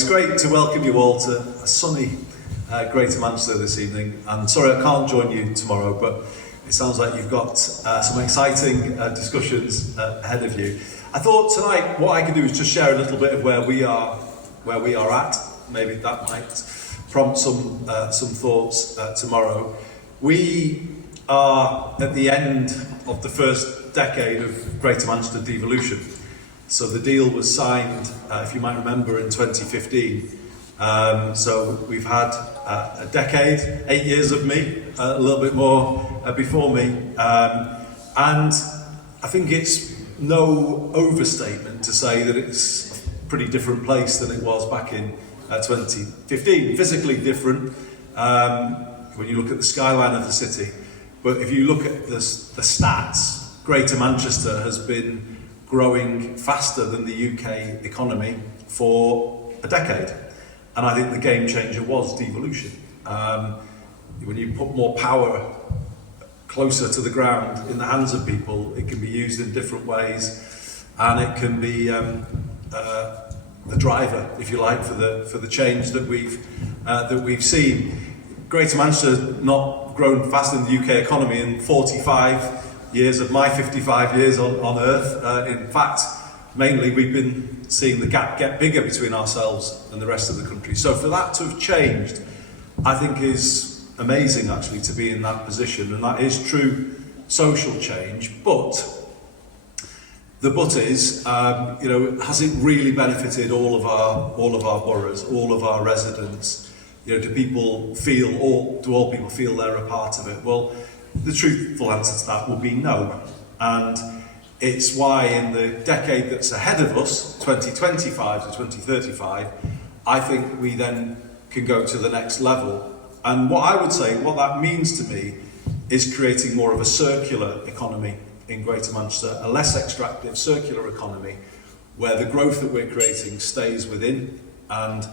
It's great to welcome you all to a sunny Greater Manchester this evening. And sorry I can't join you tomorrow, but it sounds like you've got some exciting discussions ahead of you. I thought tonight what I could do is just share a little bit of where we are at. Maybe that might prompt some thoughts tomorrow. We are at the end of the first decade of Greater Manchester devolution. So the deal was signed, if you might remember, in 2015. So we've had a decade, 8 years of me, a little bit more before me. And I think it's no overstatement to say that it's a pretty different place than it was back in 2015. Physically different when you look at the skyline of the city. But if you look at the stats, Greater Manchester has been growing faster than the UK economy for a decade. And I think the game changer was devolution. When you put more power closer to the ground in the hands of people, it can be used in different ways, and it can be the driver, if you like, for the change that we've seen. Greater Manchester not grown faster than the UK economy in 45 years of my 55 years on Earth. In fact, mainly we've been seeing the gap get bigger between ourselves and the rest of the country. So for that to have changed, I think is amazing actually to be in that position, and that is true social change. But the but is, has it really benefited all of our boroughs, all of our residents? Do people feel, or do all people feel they're a part of it? Well, the truthful answer to that will be no. And it's why in the decade that's ahead of us, 2025 to 2035, I think we then can go to the next level. And what I would say, what that means to me, is creating more of a circular economy in Greater Manchester, a less extractive circular economy, where the growth that we're creating stays within and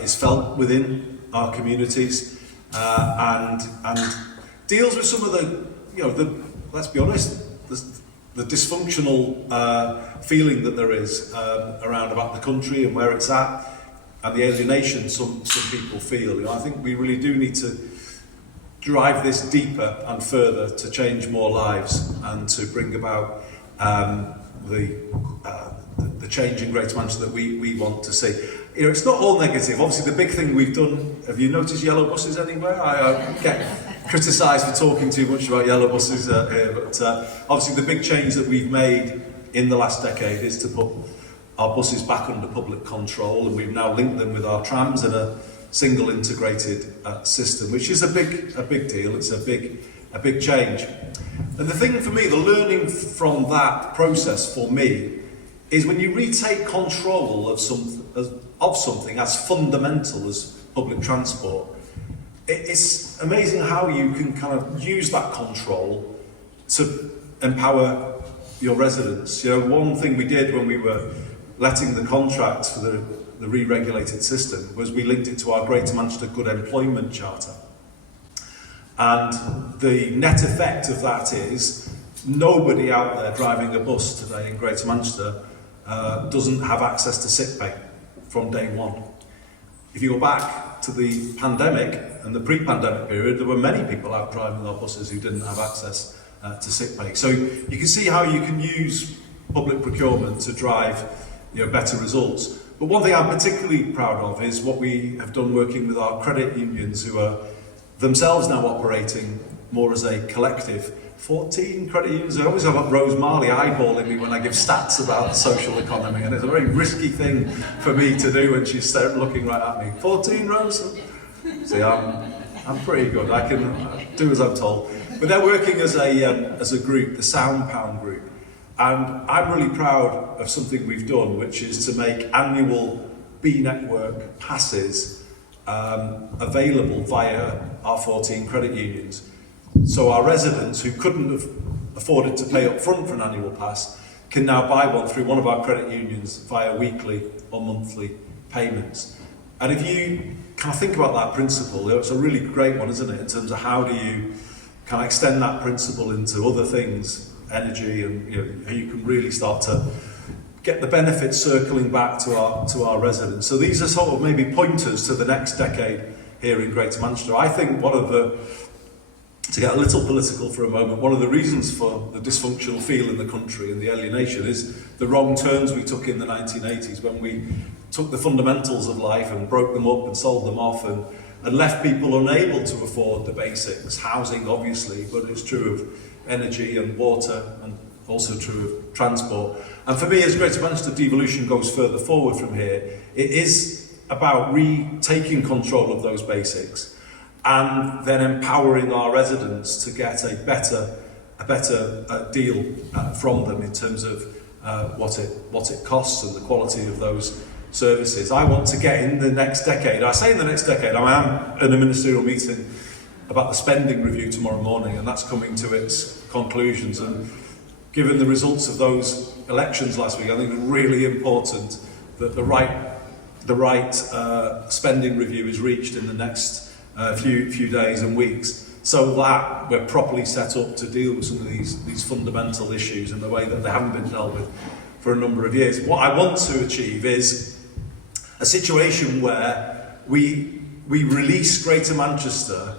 is felt within our communities, and deals with some of the let's be honest, the dysfunctional feeling that there is around about the country and where it's at, and the alienation some people feel. I think we really do need to drive this deeper and further to change more lives and to bring about the change in Greater Manchester that we want to see. It's not all negative. Obviously, the big thing we've done, have you noticed yellow buses anywhere? I get criticised for talking too much about yellow buses here, but obviously the big change that we've made in the last decade is to put our buses back under public control, and we've now linked them with our trams in a single integrated system, which is a big deal. It's a big change. And the thing for me, the learning from that process for me, is when you retake control of something as fundamental as public transport, it's amazing how you can kind of use that control to empower your residents. One thing we did when we were letting the contracts for the re-regulated system was we linked it to our Greater Manchester Good Employment Charter. And the net effect of that is nobody out there driving a bus today in Greater Manchester doesn't have access to sick pay from day one. If you go back to the pandemic and the pre-pandemic period, there were many people out driving our buses who didn't have access to sick pay. So you can see how you can use public procurement to drive better results. But one thing I'm particularly proud of is what we have done working with our credit unions, who are themselves now operating more as a collective. 14 credit unions. I always have Rose Marley eyeballing me when I give stats about the social economy, and it's a very risky thing for me to do when she's looking right at me. 14, Rose? See, I'm pretty good. I can do as I'm told. But they're working as a group, the Sound Pound group, and I'm really proud of something we've done, which is to make annual B network passes available via our 14 credit unions. So our residents who couldn't have afforded to pay up front for an annual pass can now buy one through one of our credit unions via weekly or monthly payments. And if you kind of think about that principle, it's a really great one, isn't it, in terms of how do you kind of extend that principle into other things, energy, and how you can really start to get the benefits circling back to our residents. So these are sort of maybe pointers to the next decade here in Greater Manchester. I think to get a little political for a moment, one of the reasons for the dysfunctional feel in the country and the alienation is the wrong turns we took in the 1980s when we took the fundamentals of life and broke them up and sold them off and left people unable to afford the basics. Housing, obviously, but it's true of energy and water and also true of transport. And for me, as Greater Manchester devolution goes further forward from here, it is about retaking control of those basics and then empowering our residents to get a better deal from them in terms of what it costs and the quality of those services. I want to get in the next decade. I say in the next decade. I am in a ministerial meeting about the spending review tomorrow morning, and that's coming to its conclusions. And given the results of those elections last week, I think it's really important that the right spending review is reached in the next few days and weeks, so that we're properly set up to deal with some of these fundamental issues in the way that they haven't been dealt with for a number of years. What I want to achieve is a situation where we release Greater Manchester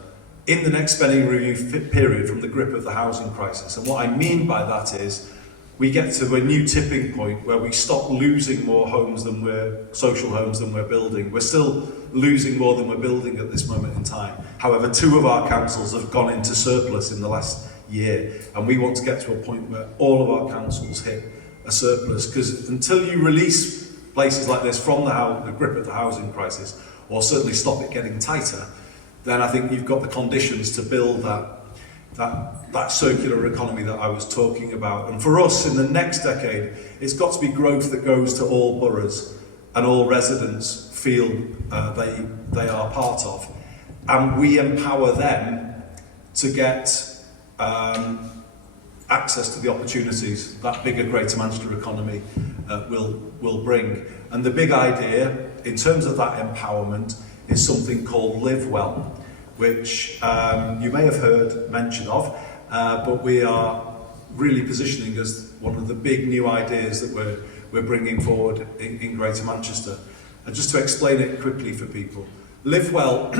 in the next spending review period from the grip of the housing crisis. And what I mean by that is we get to a new tipping point where we stop losing more social homes than we're building. We're still losing more than we're building at this moment in time. However, 2 of our councils have gone into surplus in the last year, and we want to get to a point where all of our councils hit a surplus, because until you release places like this from the grip of the housing crisis, or certainly stop it getting tighter, then I think you've got the conditions to build that circular economy that I was talking about. And for us in the next decade, it's got to be growth that goes to all boroughs and all residents feel they are part of. And we empower them to get access to the opportunities that bigger Greater Manchester economy will bring. And the big idea in terms of that empowerment is something called Live Well, which you may have heard mention of, but we are really positioning as one of the big new ideas that we're bringing forward in Greater Manchester. And just to explain it quickly for people, Live Well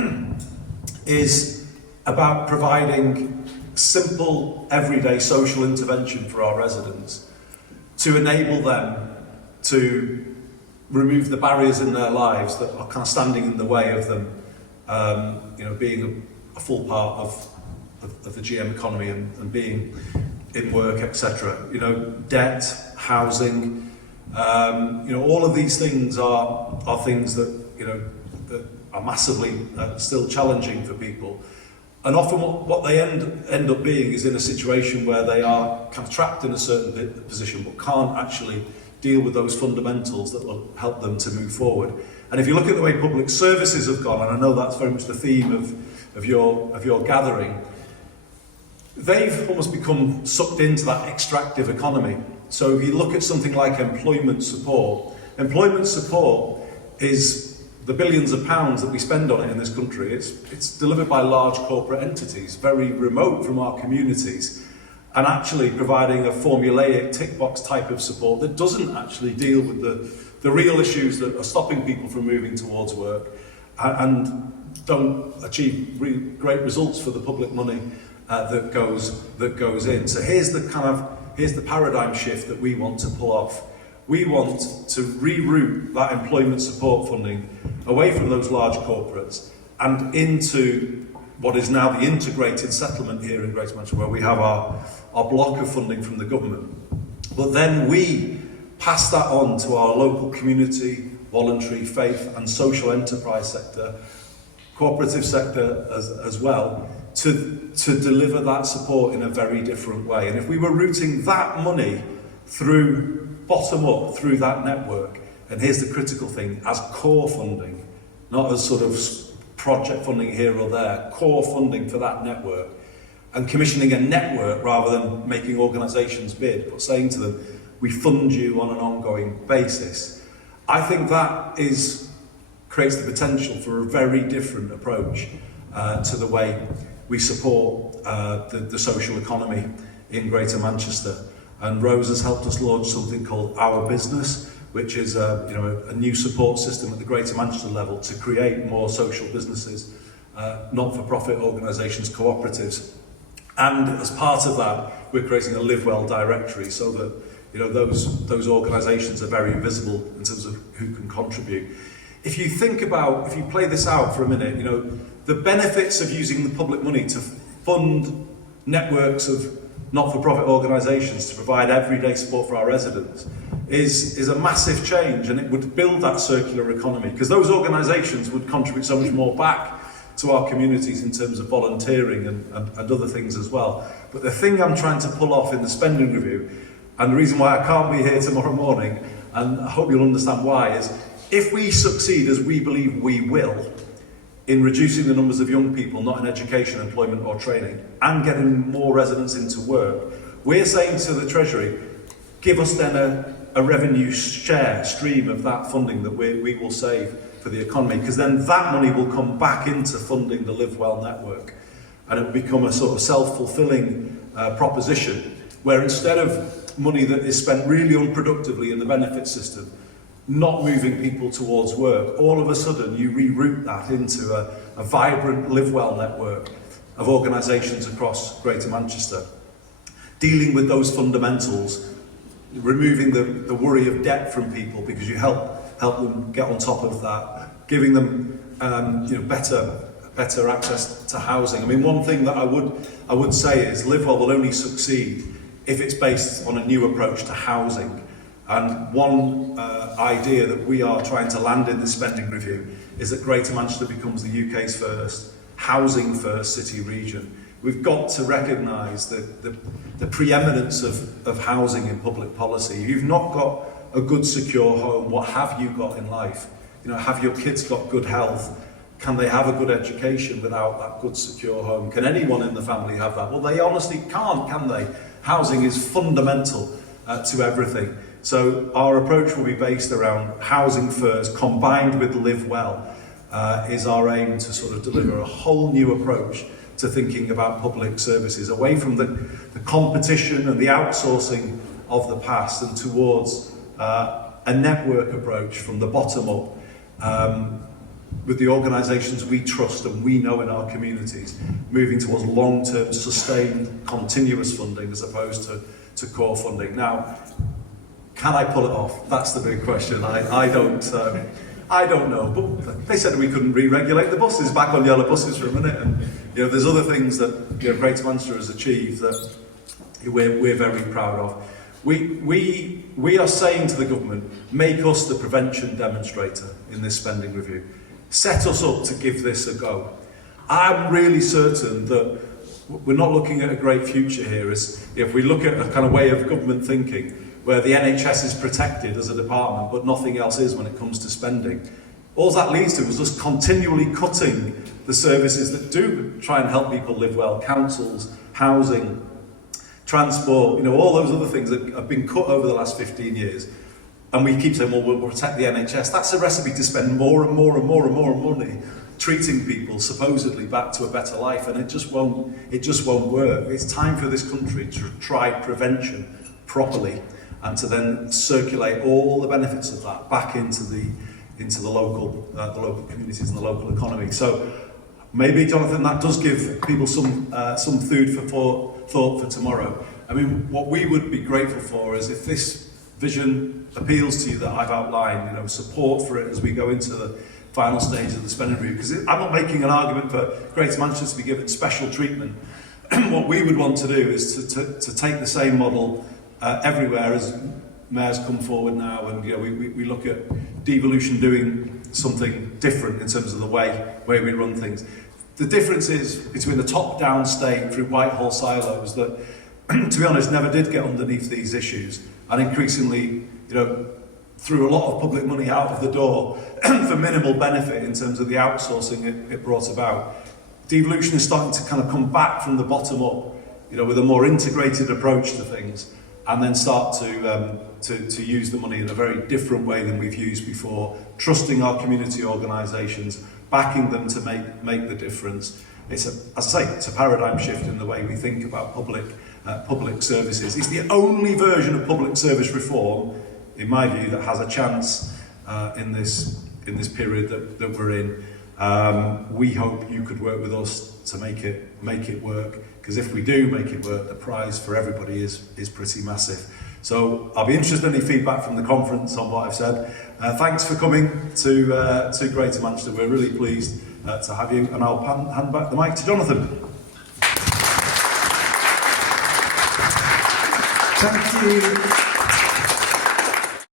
is about providing simple, everyday social intervention for our residents to enable them to remove the barriers in their lives that are kind of standing in the way of them being a full part of the GM economy and being in work, etc. Debt, housing, all of these things are things that that are massively still challenging for people. And often what they end up being is in a situation where they are kind of trapped in a certain position but can't actually deal with those fundamentals that will help them to move forward. And if you look at the way public services have gone, and I know that's very much the theme of your gathering, they've almost become sucked into that extractive economy. So if you look at something like employment support is the billions of pounds that we spend on it in this country. It's delivered by large corporate entities, very remote from our communities, and actually providing a formulaic tick box type of support that doesn't actually deal with the real issues that are stopping people from moving towards work and don't achieve really great results for the public money that goes in. So here's the paradigm shift that we want to pull off. We want to reroute that employment support funding away from those large corporates and into what is now the integrated settlement here in Greater Manchester, where we have our block of funding from the government. But then we pass that on to our local community, voluntary, faith and social enterprise sector, cooperative sector as well, to deliver that support in a very different way. And if we were routing that money through bottom up, through that network, and here's the critical thing, as core funding, not as sort of project funding here or there, core funding for that network, and commissioning a network rather than making organisations bid, but saying to them, we fund you on an ongoing basis. I think that creates the potential for a very different approach to the way we support the social economy in Greater Manchester. And Rose has helped us launch something called Our Business, which is a new support system at the Greater Manchester level to create more social businesses, not-for-profit organisations, cooperatives. And as part of that, we're creating a Live Well directory so that those organisations are very visible in terms of who can contribute. If you play this out for a minute, the benefits of using the public money to fund networks of not-for-profit organisations to provide everyday support for our residents is a massive change, and it would build that circular economy, because those organisations would contribute so much more back to our communities in terms of volunteering and other things as well. But the thing I'm trying to pull off in the spending review, and the reason why I can't be here tomorrow morning, and I hope you'll understand why, is if we succeed, as we believe we will, in reducing the numbers of young people not in education, employment or training, and getting more residents into work, we're saying to the Treasury, give us then a revenue share stream of that funding that we will save for the economy, because then that money will come back into funding the Live Well network, and it will become a sort of self-fulfilling proposition, where instead of money that is spent really unproductively in the benefit system, not moving people towards work, all of a sudden you reroute that into a vibrant Live Well network of organisations across Greater Manchester, dealing with those fundamentals, removing the worry of debt from people, because you help them get on top of that, giving them better access to housing. I mean, one thing that I would say is Live Well will only succeed if it's based on a new approach to housing. And one idea that we are trying to land in this spending review is that Greater Manchester becomes the UK's first housing first city region. We've got to recognise the preeminence of housing in public policy. If you've not got a good secure home, what have you got in life? Have your kids got good health? Can they have a good education without that good secure home? Can anyone in the family have that? Well, they honestly can't, can they? Housing is fundamental to everything. So our approach will be based around housing first, combined with Live Well, is our aim to sort of deliver a whole new approach to thinking about public services, away from the competition and the outsourcing of the past and towards a network approach from the bottom up, with the organisations we trust and we know in our communities, moving towards long-term, sustained, continuous funding as opposed to core funding. Now, can I pull it off? That's the big question. I don't know. But they said we couldn't re-regulate the buses, back on yellow buses for a minute. And there's other things that Greater Manchester has achieved that we're very proud of. We are saying to the government, make us the prevention demonstrator in this spending review. Set us up to give this a go. I'm really certain that we're not looking at a great future here. If we look at a kind of way of government thinking, where the NHS is protected as a department, but nothing else is when it comes to spending. All that leads to is just continually cutting the services that do try and help people live well, councils, housing, transport, all those other things that have been cut over the last 15 years. And we keep saying, well, we'll protect the NHS. That's a recipe to spend more and more and more and more money treating people supposedly back to a better life, and it just won't work. It's time for this country to try prevention properly, and to then circulate all the benefits of that back into the local communities and the local economy. So maybe, Jonathan, that does give people some food for thought for tomorrow. I mean, what we would be grateful for is if this vision appeals to you that I've outlined, support for it as we go into the final stage of the spending review. Because I'm not making an argument for Greater Manchester to be given special treatment. What we would want to do is to take the same model everywhere as mayors come forward now, and we look at devolution doing something different in terms of the way we run things. The difference is between the top-down state through Whitehall silos that, to be honest, never did get underneath these issues, and increasingly, threw a lot of public money out of the door for minimal benefit in terms of the outsourcing it brought about. Devolution is starting to kind of come back from the bottom up, with a more integrated approach to things, and then start to use the money in a very different way than we've used before, trusting our community organisations, backing them to make the difference. It's a paradigm shift in the way we think about public public services. It's the only version of public service reform, in my view, that has a chance in this period that we're in. We hope you could work with us to make it work, because if we do make it work, the prize for everybody is pretty massive. So I'll be interested in any feedback from the conference on what I've said. Thanks for coming to Greater Manchester. We're really pleased to have you, and I'll hand back the mic to Jonathan. Thank you.